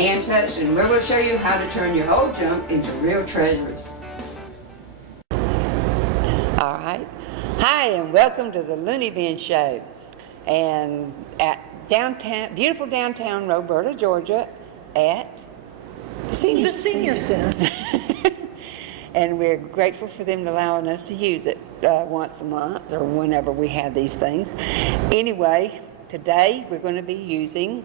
hand touched, and we're going to show you how to turn your old junk into real treasures. All right. Hi, and welcome to the Looney Bin Show. And at downtown, beautiful downtown Roberta, Georgia, at the Senior Center. And we're grateful for them allowing us to use it once a month or whenever we have these things. Anyway, today we're going to be using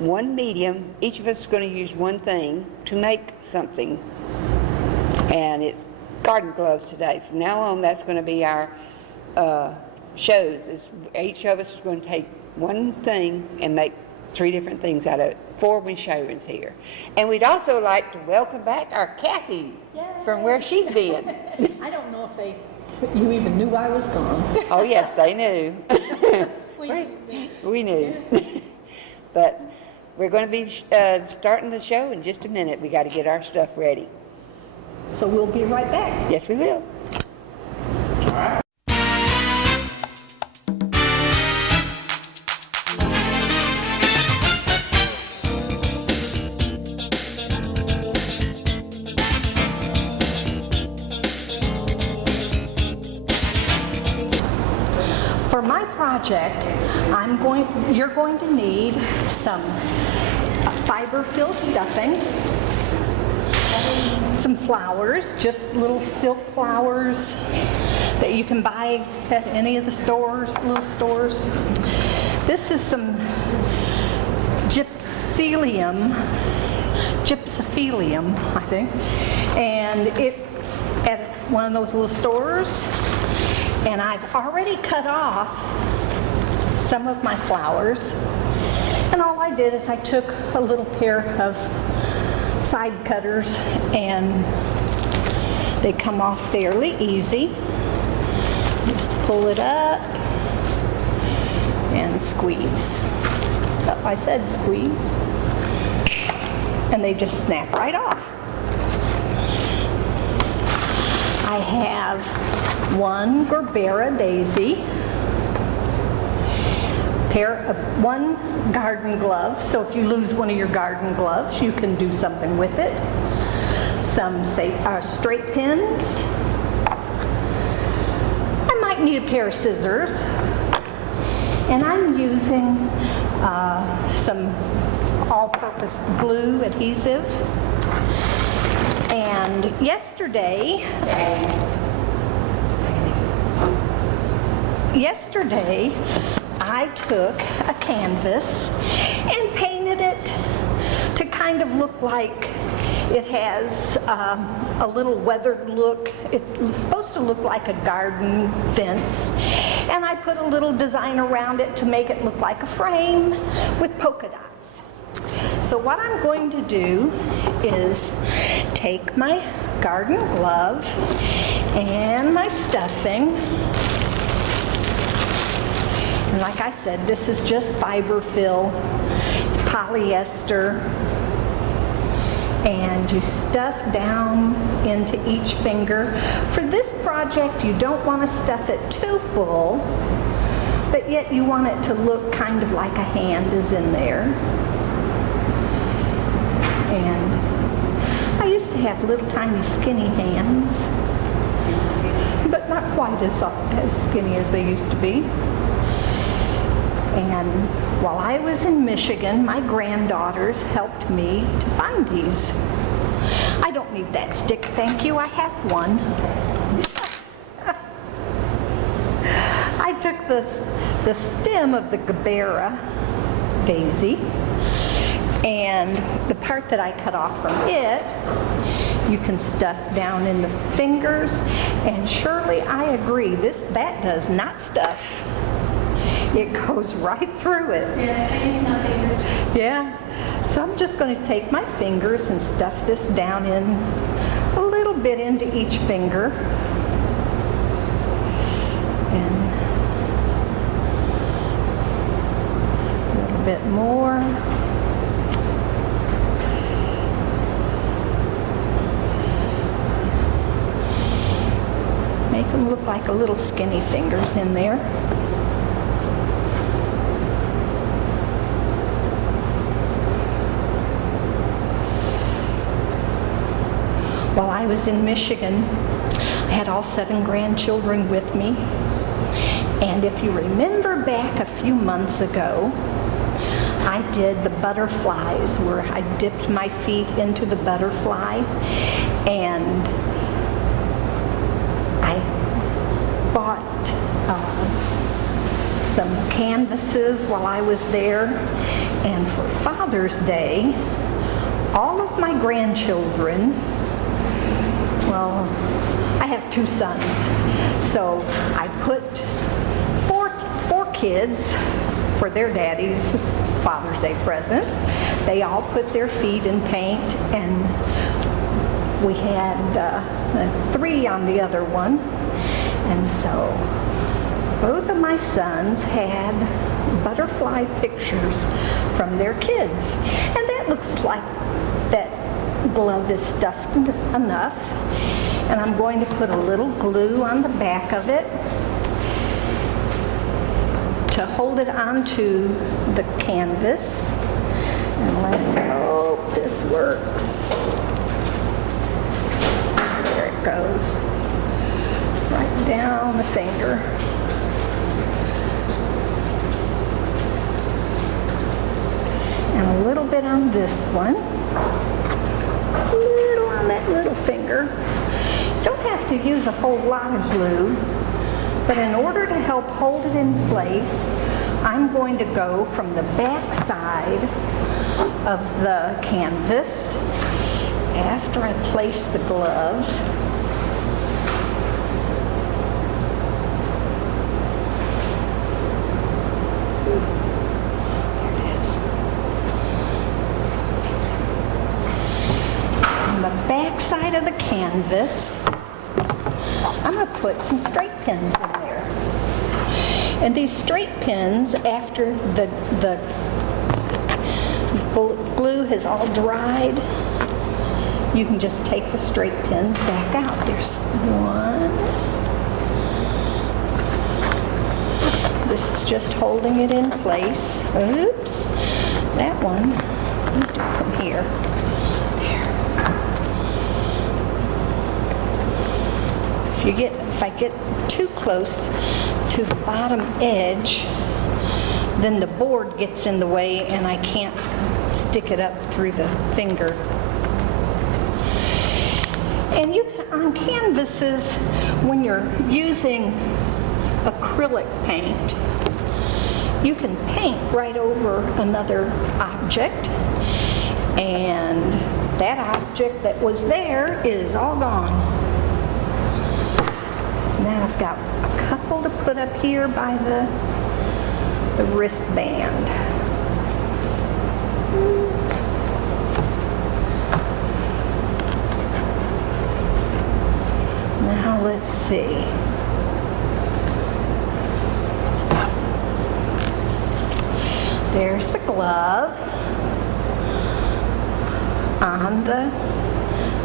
one medium. Each of us is going to use one thing to make something. And it's garden gloves today. From now on, that's going to be our shows. Each of us is going to take one thing and make 3 different things out of it. 4 showings here. And we'd also like to welcome back our Kathy. Yay. From where she's been. I don't know if you even knew I was gone. Oh yes, they knew. We knew. But we're going to be starting the show in just a minute. We got to get our stuff ready. So we'll be right back. Yes, we will. All right. For my project, you're going to need some fiber-fill stuffing, some flowers, just little silk flowers that you can buy at any of the stores, little stores. This is some gypsilium, I think, and it's at one of those little stores. And I've already cut off some of my flowers. And all I did is I took a little pair of side cutters and they come off fairly easy. Just pull it up and squeeze. Oh, I said squeeze. And they just snap right off. I have one Gerbera daisy, one garden glove, so if you lose one of your garden gloves, you can do something with it. Some straight pins. I might need a pair of scissors. And I'm using some all-purpose glue adhesive. And yesterday, I took a canvas and painted it to kind of look like it has a little weathered look. It's supposed to look like a garden fence. And I put a little design around it to make it look like a frame with polka dots. So what I'm going to do is take my garden glove and my stuffing. And like I said, this is just fiber fill. It's polyester. And you stuff down into each finger. For this project, you don't want to stuff it too full, but yet you want it to look kind of like a hand is in there. And I used to have little tiny skinny hands, but not quite as skinny as they used to be. And while I was in Michigan, my granddaughters helped me to find these. I don't need that stick, thank you. I have one. I took the stem of the Gerbera daisy, and the part that I cut off from it, you can stuff down in the fingers, and surely I agree, that does not stuff. It goes right through it. Yeah, I use my fingers. Yeah. So I'm just going to take my fingers and stuff this down in a little bit into each finger. And a little bit more. Make them look like a little skinny fingers in there. I was in Michigan. I had all 7 grandchildren with me. And if you remember back a few months ago, I did the butterflies where I dipped my feet into the butterfly, and I bought some canvases while I was there. And for Father's Day, all of my grandchildren, well, I have 2 sons, so I put four kids for their daddy's Father's Day present. They all put their feet in paint, and we had 3 on the other one. And so both of my sons had butterfly pictures from their kids. And that looks like that glove is stuffed enough. And I'm going to put a little glue on the back of it to hold it onto the canvas. And let's hope this works. There it goes. Right down the finger. And a little bit on this one. A little on that little finger. You don't have to use a whole lot of glue, but in order to help hold it in place, I'm going to go from the back side of the canvas after I place the glove. There it is. On the back side of the canvas, I'm going to put some straight pins in there. And these straight pins, after the glue has all dried, you can just take the straight pins back out. There's one. This is just holding it in place. Oops. That one, let me do it from here. If I get too close to the bottom edge, then the board gets in the way and I can't stick it up through the finger. And you can, on canvases, when you're using acrylic paint, you can paint right over another object, and that object that was there is all gone. Now I've got a couple to put up here by the wristband. Oops. Now let's see. There's the glove on the,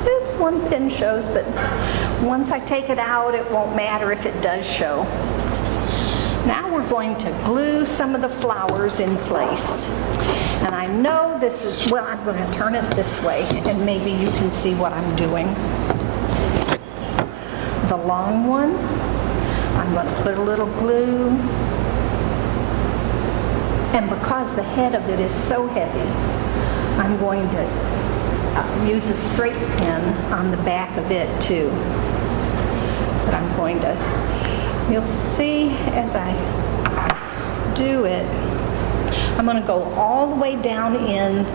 oops, one pin shows, but once I take it out, it won't matter if it does show. Now we're going to glue some of the flowers in place. And I know this is, well, I'm going to turn it this way and maybe you can see what I'm doing. The long one, I'm going to put a little glue. And because the head of it is so heavy, I'm going to use a straight pin on the back of it too. But I'm going to, you'll see as I do it, I'm going to go all the way down in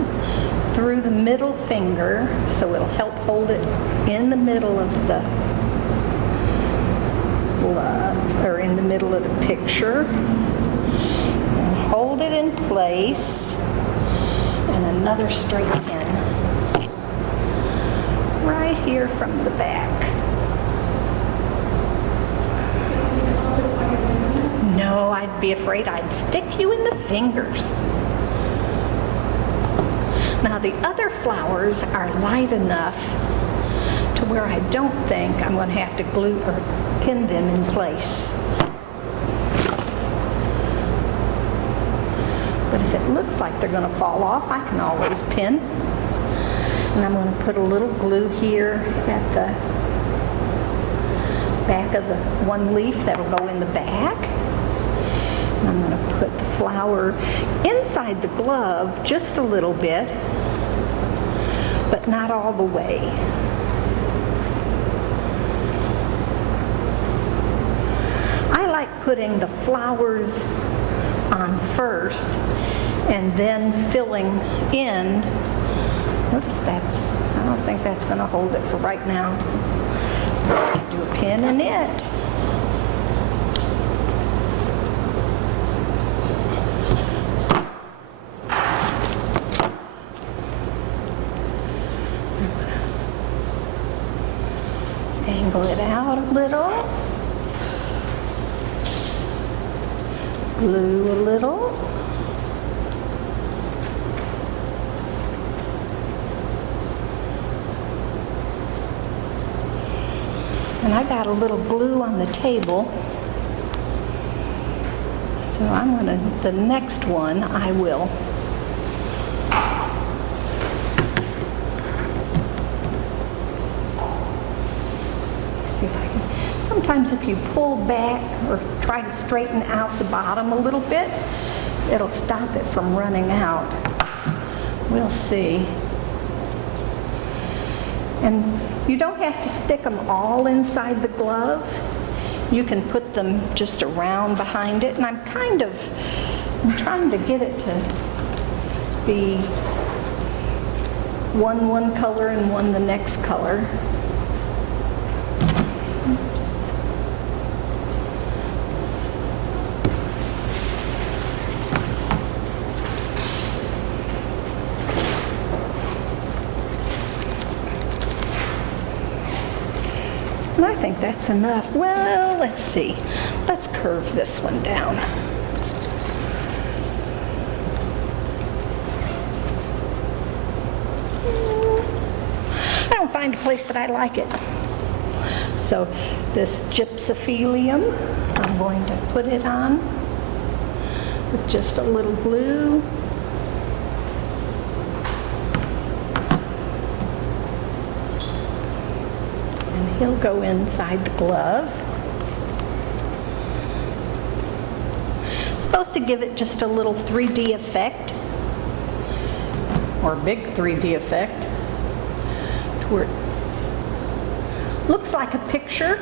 through the middle finger, so it'll help hold it in the middle of the glove, or in the middle of the picture. And hold it in place, and another straight pin right here from the back. No, I'd be afraid I'd stick you in the fingers. Now the other flowers are light enough to where I don't think I'm going to have to glue or pin them in place. But if it looks like they're going to fall off, I can always pin. And I'm going to put a little glue here at the back of the one leaf that'll go in the back. And I'm going to put the flower inside the glove just a little bit, but not all the way. I like putting the flowers on first and then filling in. Oops, I don't think that's going to hold it for right now. Do a pin in it. Angle it out a little. Glue a little. And I got a little glue on the table. So I'm going to, the next one I will see if I can. Sometimes if you pull back or try to straighten out the bottom a little bit, it'll stop it from running out. We'll see. And you don't have to stick them all inside the glove. You can put them just around behind it. And I'm trying to get it to be one color and one the next color. Oops. And I think that's enough. Well, let's see. Let's curve this one down. I don't find a place that I like it. So this gypsophilium, I'm going to put it on with just a little glue. He'll go inside the glove. Supposed to give it just a little 3D effect, or a big 3D effect, to where it looks like a picture,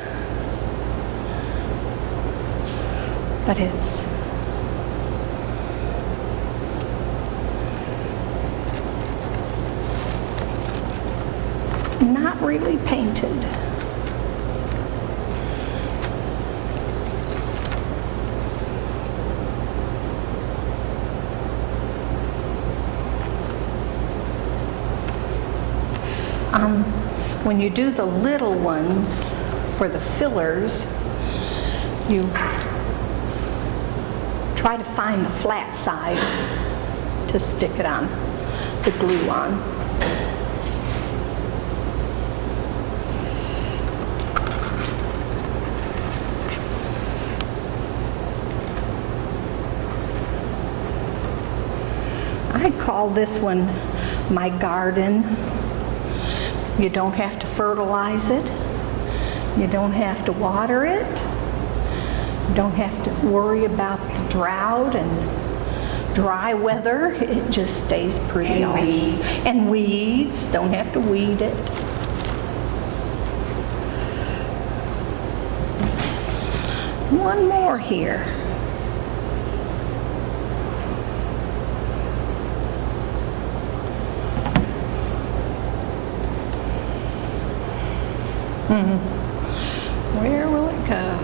but it's not really painted. When you do the little ones for the fillers, you try to find the flat side to stick it on, the glue on. I call this one my garden. You don't have to fertilize it. You don't have to water it. You don't have to worry about the drought and dry weather. It just stays pretty. And weeds. And weeds. Don't have to weed it. One more here. Where will it go?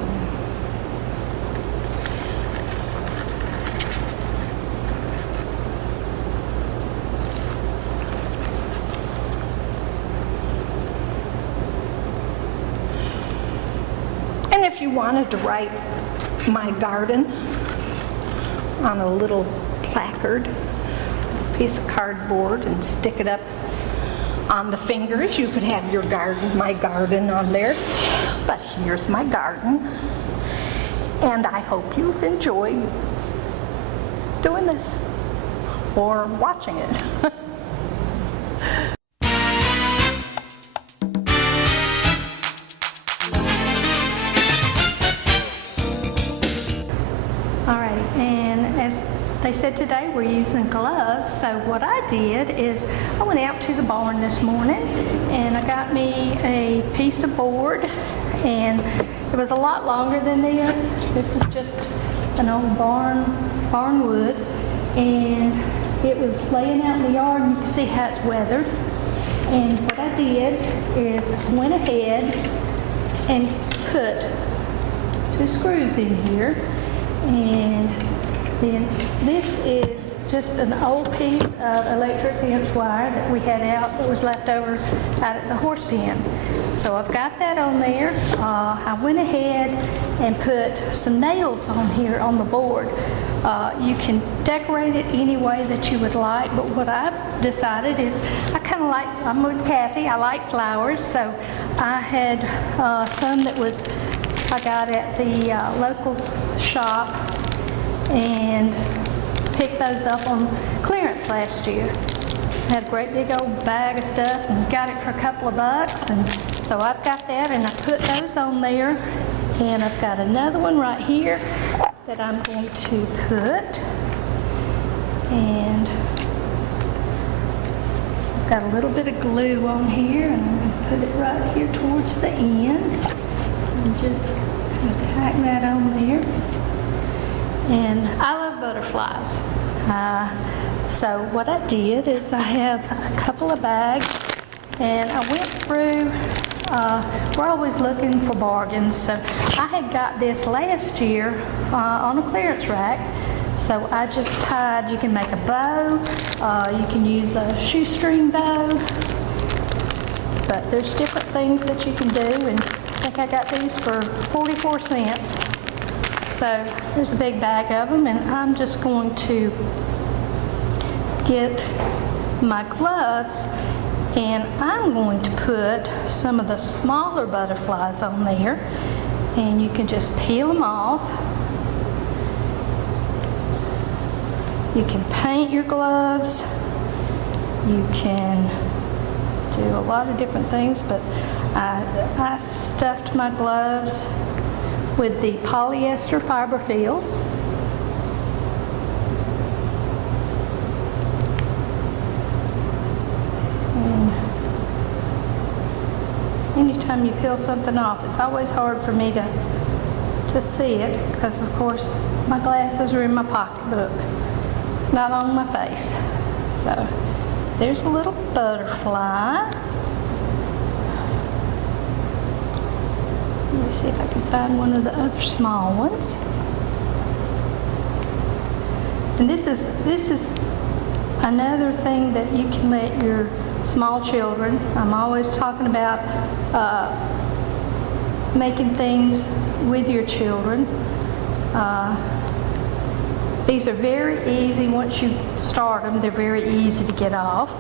And if you wanted to write "My Garden" on a little placard, a piece of cardboard, and stick it up on the fingers, you could have your garden, "My Garden" on there. But here's my garden, and I hope you've enjoyed doing this or watching it. they said today we're using gloves, so what I did is I went out to the barn this morning and I got me a piece of board, and it was a lot longer than this. This is just an old barn wood, and it was laying out in the yard, and you can see how it's weathered. And what I did is I went ahead and put 2 screws in here, and then this is just an old piece of electric fence wire that we had out that was left over out at the horse pen. So I've got that on there. I went ahead and put some nails on here on the board. You can decorate it any way that you would like, but what I've decided is I'm with Kathy, I like flowers, so I had some that I got at the local shop and picked those up on clearance last year. I had a great big old bag of stuff and got it for a couple of bucks, and so I've got that, and I put those on there, and I've got another one right here that I'm going to put, and I've got a little bit of glue on here, and I'm going to put it right here towards the end, and just kind of tack that on there. And I love butterflies. So what I did is I have a couple of bags, and I went through, we're always looking for bargains, so I had got this last year on a clearance rack. So I just tied, you can make a bow, you can use a shoestring bow, but there's different things that you can do, and I think I got these for 44 cents. So there's a big bag of them, and I'm just going to get my gloves, and I'm going to put some of the smaller butterflies on there, and you can just peel them off. You can paint your gloves. You can do a lot of different things, but I stuffed my gloves with the polyester fiber field. And anytime you peel something off, it's always hard for me to see it, because of course my glasses are in my pocketbook, not on my face. So there's a little butterfly. Let me see if I can find one of the other small ones. And this is another thing that you can let your small children, I'm always talking about making things with your children. These are very easy. Once you start them, they're very easy to get off.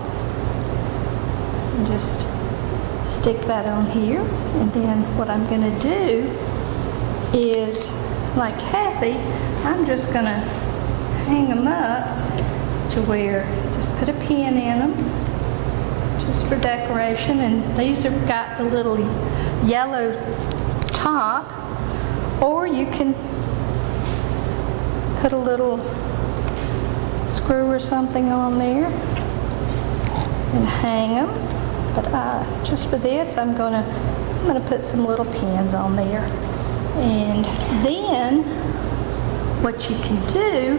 And just stick that on here, and then what I'm going to do is, like Kathy, I'm just going to hang them up to where, just put a pin in them, just for decoration, and these have got the little yellow top, or you can put a little screw or something on there and hang them. But just for this, I'm gonna put some little pins on there. And then what you can do,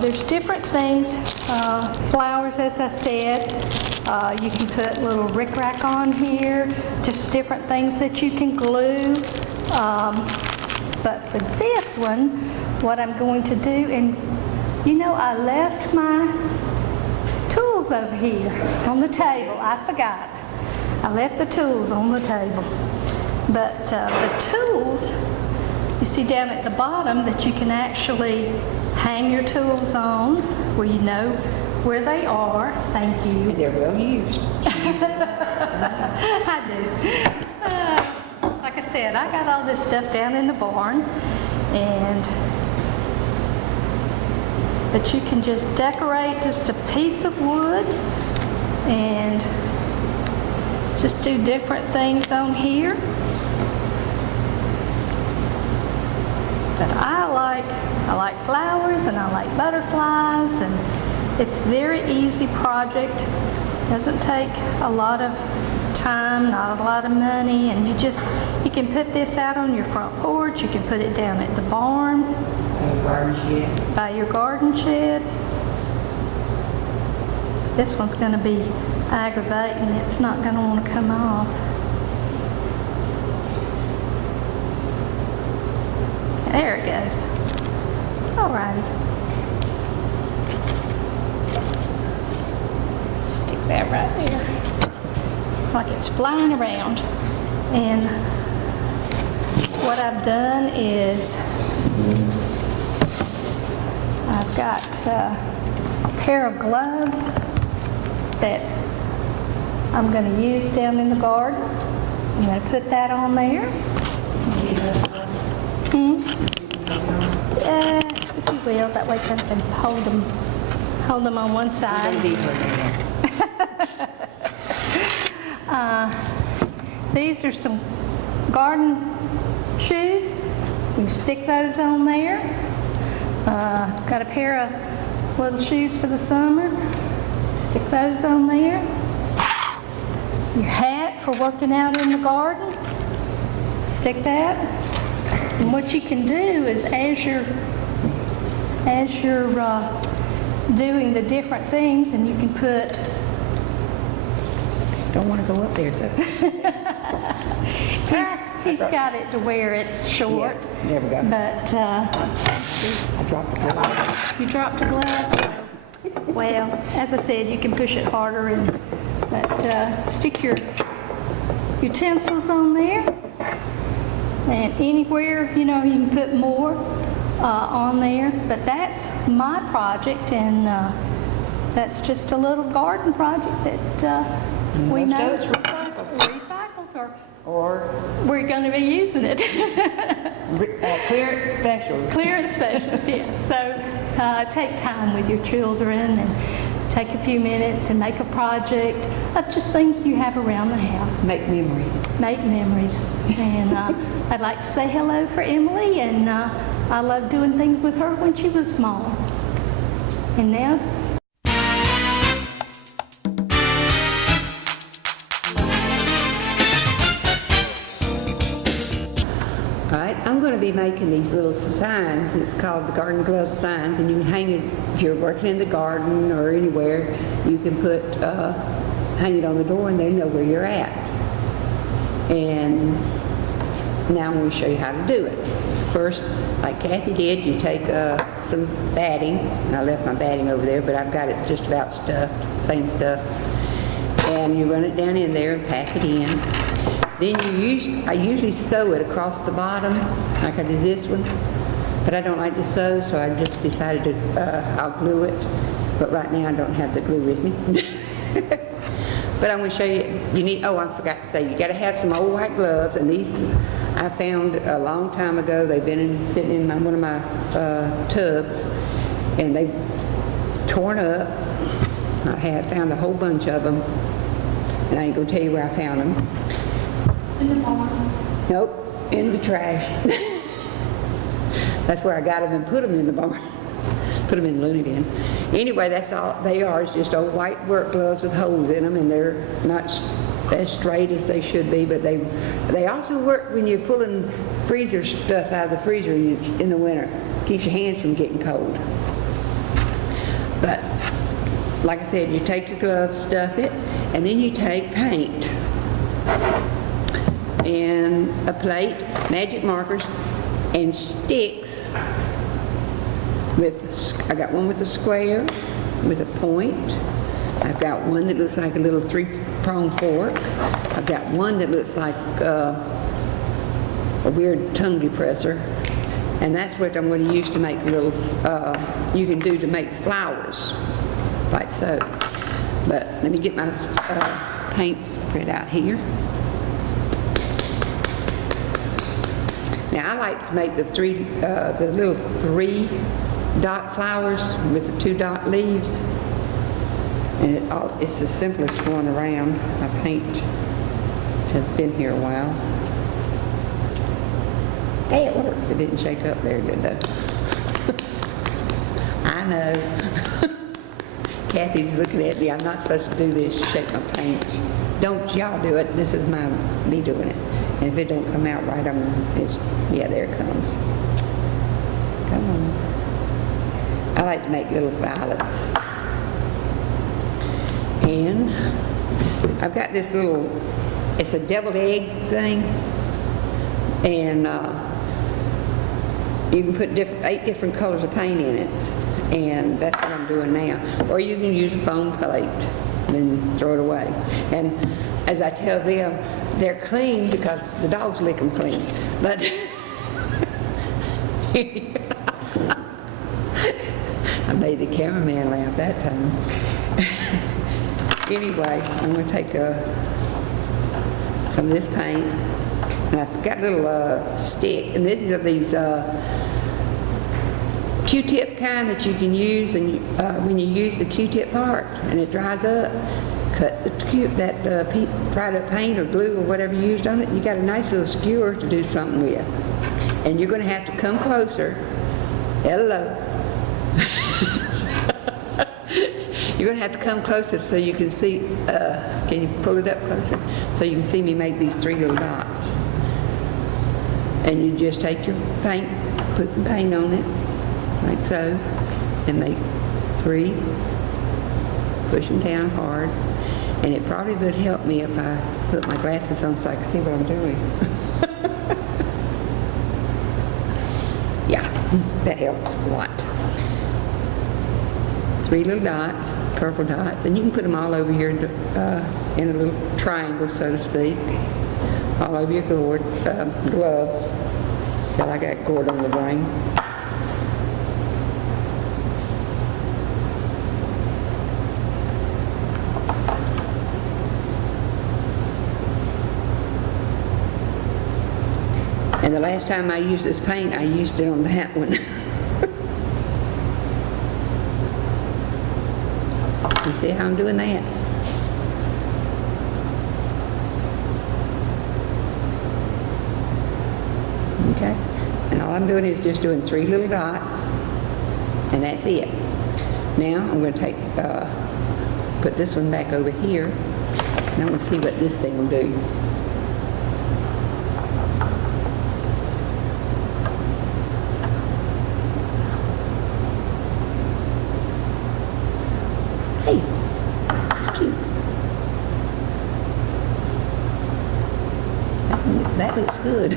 there's different things, flowers, as I said. You can put little rickrack on here, just different things that you can glue. But for this one, what I'm going to do, and you know, I left my tools over here on the table. I forgot. I left the tools on the table. But the tools, you see down at the bottom that you can actually hang your tools on where you know where they are. Thank you. They're well used. I do. Like I said, I got all this stuff down in the barn, but you can just decorate just a piece of wood and just do different things on here. But I I like flowers and I like butterflies, and it's a very easy project. Doesn't take a lot of time, not a lot of money, and you can put this out on your front porch, you can put it down at the barn, by your garden shed. This one's going to be aggravating, it's not going to want to come off. There it goes. Alrighty. Stick that right there. Like it's flying around. And what I've done is I've got a pair of gloves that I'm going to use down in the garden. So I'm going to put that on there. If you will, that way I can hold them on one side. These are some garden shoes. You stick those on there. Got a pair of little shoes for the summer. Stick those on there. Your hat for working out in the garden. Stick that. And what you can do is as you're doing the different things, and you can put. Don't want to go up there, so. He's got it to where it's short. Yeah, there we go. But I dropped the glove. you dropped a glove. Well, as I said, you can push it harder, but stick your utensils on there. And anywhere, you can put more on there. But that's my project, and that's just a little garden project that we know Most of it's recycled, Or we're going to be using it. clearance specials. Clearance specials, yes. So take time with your children and take a few minutes and make a project of just things you have around the house. Make memories. Make memories. And I'd like to say hello for Emily, and I loved doing things with her when she was small. And now, All right, I'm going to be making these little signs. It's called the garden glove signs, and you can hang it if you're working in the garden or anywhere. You can put hang it on the door, and they know where you're at. And now I'm going to show you how to do it. First, like Kathy did, you take some batting, and I left my batting over there, but I've got it just about stuffed, same stuff. And you run it down in there and pack it in. Then I usually sew it across the bottom, like I did this one, but I don't like to sew, so I just decided to, I'll glue it. But right now I don't have the glue with me. But I'm going to show you, I forgot to say, you got to have some old white gloves, and these I found a long time ago. They've been sitting in one of my tubs, and they've torn up. I had found a whole bunch of them, and I ain't going to tell you where I found them. in the barn. Nope, in the trash. That's where I got them and put them in the barn. Put them in the Looney bin. Anyway, that's all they are, is just old white work gloves with holes in them, and they're not as straight as they should be, but they also work when you're pulling freezer stuff out of the freezer in the winter. Keeps your hands from getting cold. But like I said, you take your gloves, stuff it, and then you take paint and a plate, magic markers, and sticks. I got one with a square, with a point. I've got one that looks like a little 3-pronged fork. I've got one that looks like a weird tongue depressor. And that's what I'm going to use to make little, you can do to make flowers, like so. But let me get my paint spread out here. Now I like to make the little 3-dot flowers with the 2-dot leaves. And it's the simplest one around. My paint has been here a while. Hey, it works. It didn't shake up very good though. I know. Kathy's looking at me. I'm not supposed to do this, shake my pants. Don't y'all do it. This is me doing it. And if it don't come out right, yeah, there it comes. Come on. I like to make little violets. And I've got this little, it's a deviled egg thing. And you can put 8 different colors of paint in it. And that's what I'm doing now. Or you can use a foam plate and throw it away. And as I tell them, they're clean because the dogs lick them clean. But I made the cameraman laugh that time. Anyway, I'm going to take some of this paint. And I've got a little stick. And these are these Q-tip kind that you can use, and when you use the Q-tip part and it dries up, cut that dried up paint or glue or whatever you used on it, and you got a nice little skewer to do something with. And you're going to have to come closer. Hello. You're going to have to come closer so you can see, can you pull it up closer? So you can see me make these 3 little dots. And you just take your paint, put some paint on it, like so, and make 3, push them down hard. And it probably would help me if I put my glasses on so I can see what I'm doing. Yeah, that helps a lot. 3 little dots, purple dots, and you can put them all over here in a little triangle, so to speak, all over your gloves, till I got gourd on the brain. And the last time I used this paint, I used it on that one. You see how I'm doing that? Okay? And all I'm doing is just doing 3 little dots, and that's it. Now I'm going to put this one back over here, and I'm going to see what this thing will do. Hey, it's cute. That looks good.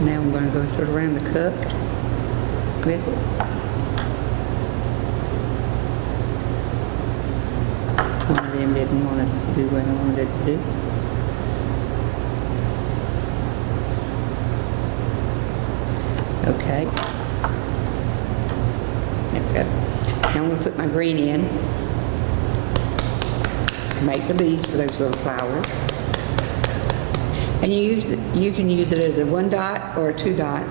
Now I'm going to go sort of around the cup with it. One of them didn't want us to do what I wanted it to do. Okay. There we go. Now I'm going to put my green in. Make the leaves for those little flowers. And you can use it as a 1 dot or a 2 dot.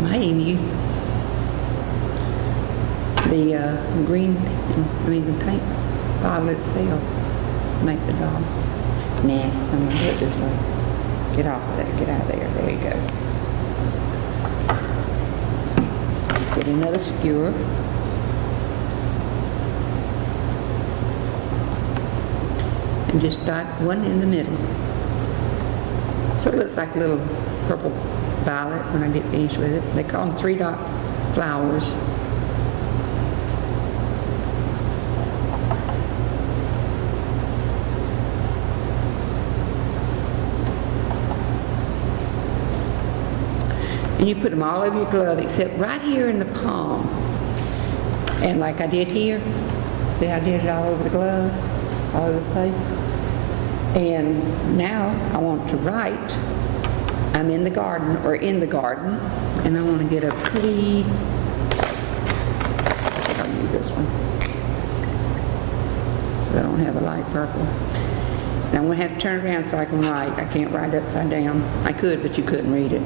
Might even use the the paint bottle itself. Make the dog. Nah, I'm going to do it this way. Get off of there. Get out of there. There you go. Get another skewer. And just dot one in the middle. So it looks like a little purple violet when I get finished with it. They call them 3-dot flowers. And you put them all over your glove except right here in the palm. And like I did here, see I did it all over the glove, all over the place. And now I want to write, I'm in the garden, or in the garden, and I want to get a pretty, I'll use this one, so I don't have a light purple. And I'm going to have to turn it around so I can write. I can't write upside down. I could, but you couldn't read it.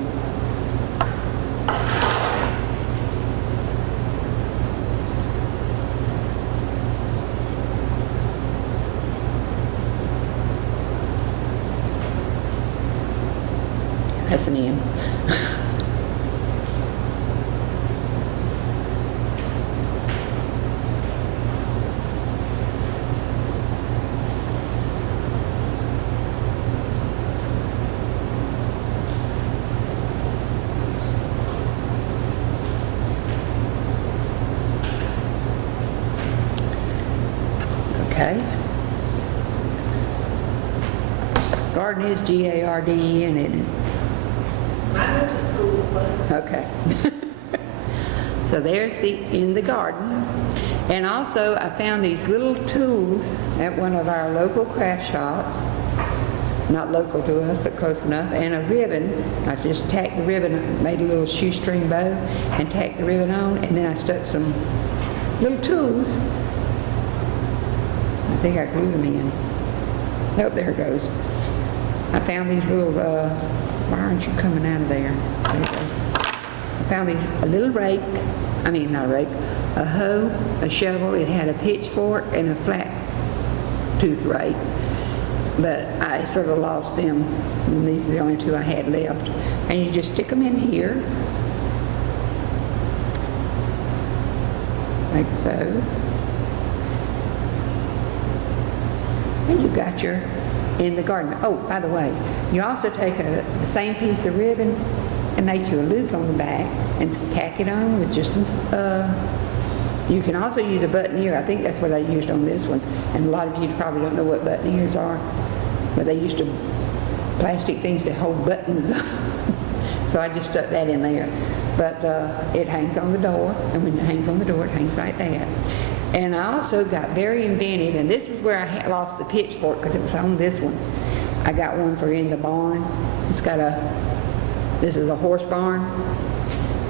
That's an M. Okay. Garden is G-A-R-D-E-N, isn't it? I went to school once. Okay. So there's in the garden. And also I found these little tools at one of our local craft shops. Not local to us, but close enough. And a ribbon. I just tacked the ribbon, made a little shoestring bow and tacked the ribbon on, and then I stuck some little tools. I think I glued them in. Nope, there it goes. I found these little, why aren't you coming out of there? There you go. I found these, a little rake, not a rake, a hoe, a shovel. It had a pitchfork and a flat tooth rake. But I sort of lost them, and these are the only two I had left. And you just stick them in here, like so. And you got your in the garden. Oh, by the way, you also take the same piece of ribbon and make you a loop on the back and tack it on with just some, you can also use a button ear. I think that's what I used on this one. And a lot of you probably don't know what button ears are, but they used to plastic things that hold buttons on. So I just stuck that in there. But it hangs on the door, and when it hangs on the door, it hangs like that. And I also got very inventive, and this is where I lost the pitchfork because it was on this one. I got one for in the barn. It's got this is a horse barn,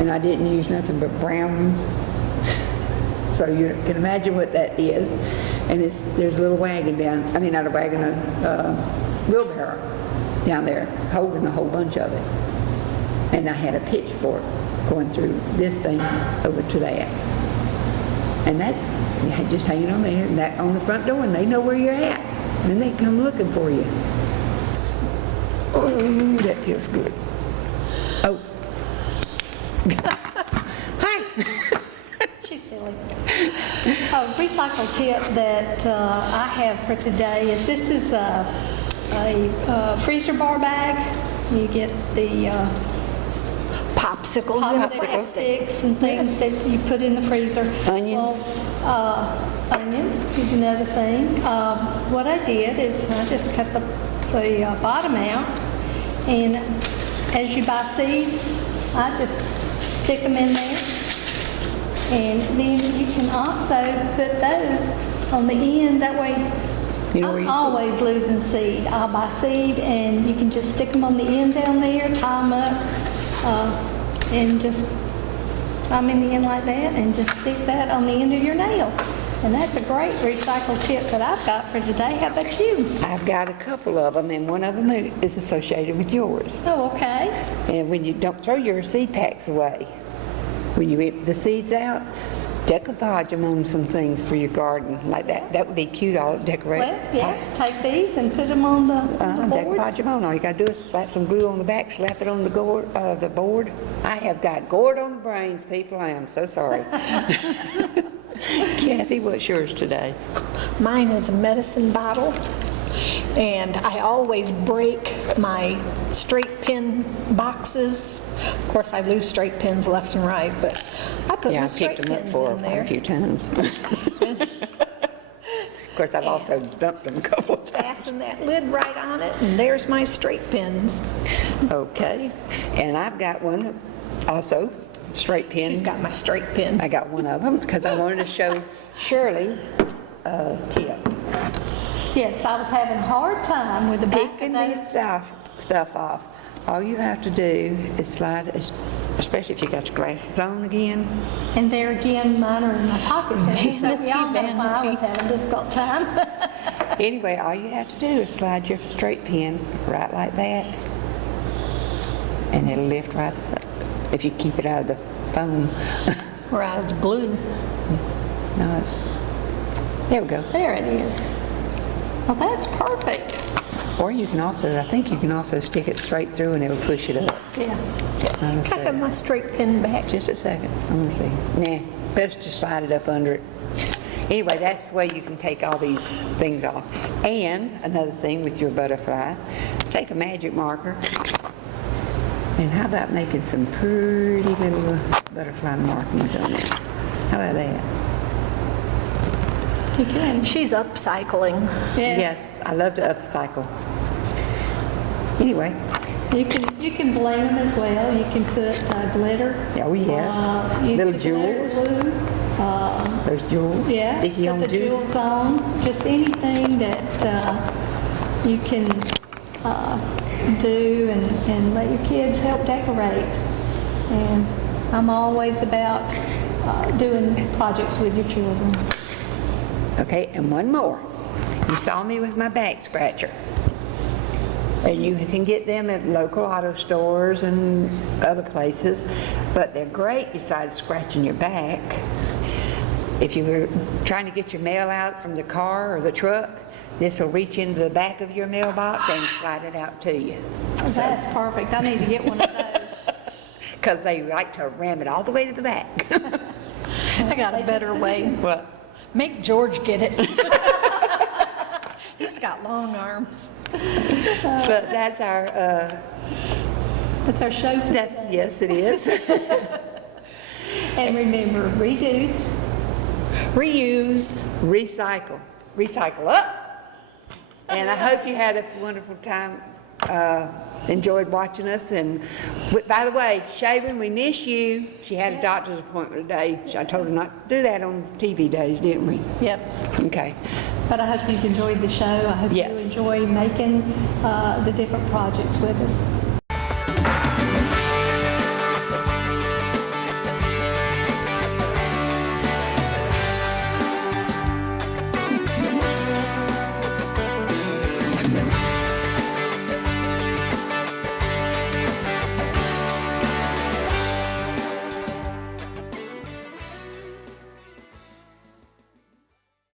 and I didn't use nothing but brown ones. So you can imagine what that is. And there's a little wagon not a wagon, a wheelbarrow down there holding a whole bunch of it. And I had a pitchfork going through this thing over to that. And that's just hanging on there, and that on the front door, and they know where you're at. Then they come looking for you. Oh, that feels good. Oh. Hi. She's silly. A recycle tip that I have for today is this is a freezer bar bag. You get the Popsicles in popsicle sticks and things that you put in the freezer. Onions? Well, onions is another thing. What I did is I just cut the bottom out, and as you buy seeds, I just stick them in there. And then you can also put those on the end. That way, I'm always losing seed. I'll buy seed, and you can just stick them on the end down there, tie them up, and just tie them in the end like that, and just stick that on the end of your nail. And that's a great recycle tip that I've got for today. How about you? I've got a couple of them, and one of them is associated with yours. Oh, okay. And when you don't throw your seed packs away, when you empty the seeds out, decoupage them on some things for your garden like that. That would be cute, all decorate. Well, yeah, take these and put them on the Decoupage boards. them on. All you got to do is slap some glue on the back, slap it on the board. I have got gourd on the brains, people. I am so sorry. Kathy, what's yours today? Mine is a medicine bottle, and I always break my straight pin boxes. Of course, I lose straight pins left and right, but I put Yeah, my I straight picked them up pins for in quite a there. few times. Of course, I've also dumped them a couple of times. Fasten that lid right on it, and there's my straight pins. Okay, and I've got one also, straight pin. She's got my straight pin. I got one of them because I wanted to show Shirley a tip. Yes, I was having a hard time with the back of Picking those. this stuff off. All you have to do is slide, especially if you got your glasses on again. And there again, mine are in my pockets. So we Vanity, all know why I vanity. was having a difficult time. Anyway, all you have to do is slide your straight pin right like that, and it'll lift right up if you keep it out of the foam. Or out of the glue. No, there we go. There it is. Well, that's perfect. Or you can also, I think you can also stick it straight through and it'll push it up. Yeah. I'm gonna Can I have see. my straight pin back? Just a second, I'm gonna see. Nah, best just slide it up under it. Anyway, that's the way you can take all these things off. And another thing with your butterfly, take a magic marker. And how about making some pretty little butterfly markings on there? How about that? You can. She's upcycling. Yes, I love to upcycle. Anyway, You can blend them as well. You can put glitter. Oh, yes. Use Little the glitter jewels. glue. those jewels, Yeah, sticky on put the juice. jewels on. Just anything that you can do and let your kids help decorate. And I'm always about doing projects with your children. Okay, and one more. You saw me with my back scratcher. And you can get them at local auto stores and other places, but they're great besides scratching your back. If you were trying to get your mail out from the car or the truck, this will reach into the back of your mailbox and slide it out to you. That's perfect. I need to get one of those. Because they like to ram it all the way to the back. I got a better way. What? Make George get it. He's got long arms. But that's our, That's our show for that's, today. yes, it is. And remember, reduce. Reuse. Recycle. Recycle up. And I hope you had a wonderful time, enjoyed watching us. And by the way, Sharon, we miss you. She had a doctor's appointment today. I told her not to do that on TV days, didn't we? Yep. Okay. But I hope you've enjoyed the show. I hope Yes. you enjoy making the different projects with us.